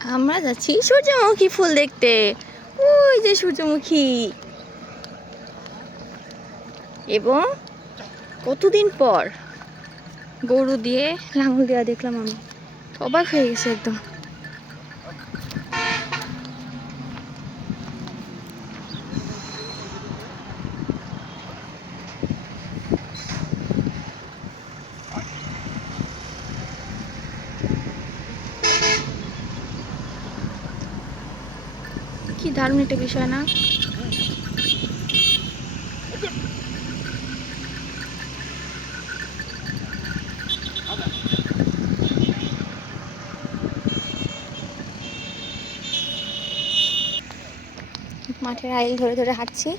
আমরা যাচ্ছি সূর্যমুখী ফুল দেখতে। ওই যে সূর্যমুখী। এবং কতদিন পর গরু দিয়ে লাঙল দেওয়া দেখলাম আমি। অবাক হয়ে গেছে একদম। কি দারুণ একটা বিষয় না? মাঠের আইল ধরে ধরে হাঁটছি।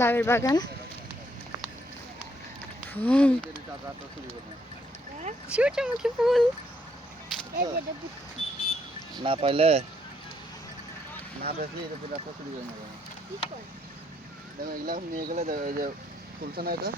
লাভের বাগান। ফুল না পাইলে না বেশি, এটা পুরো রাস্তা শুরু করে নেব। দেখো এগুলো নিয়ে গেলে ওই যে খুলছে না এটা?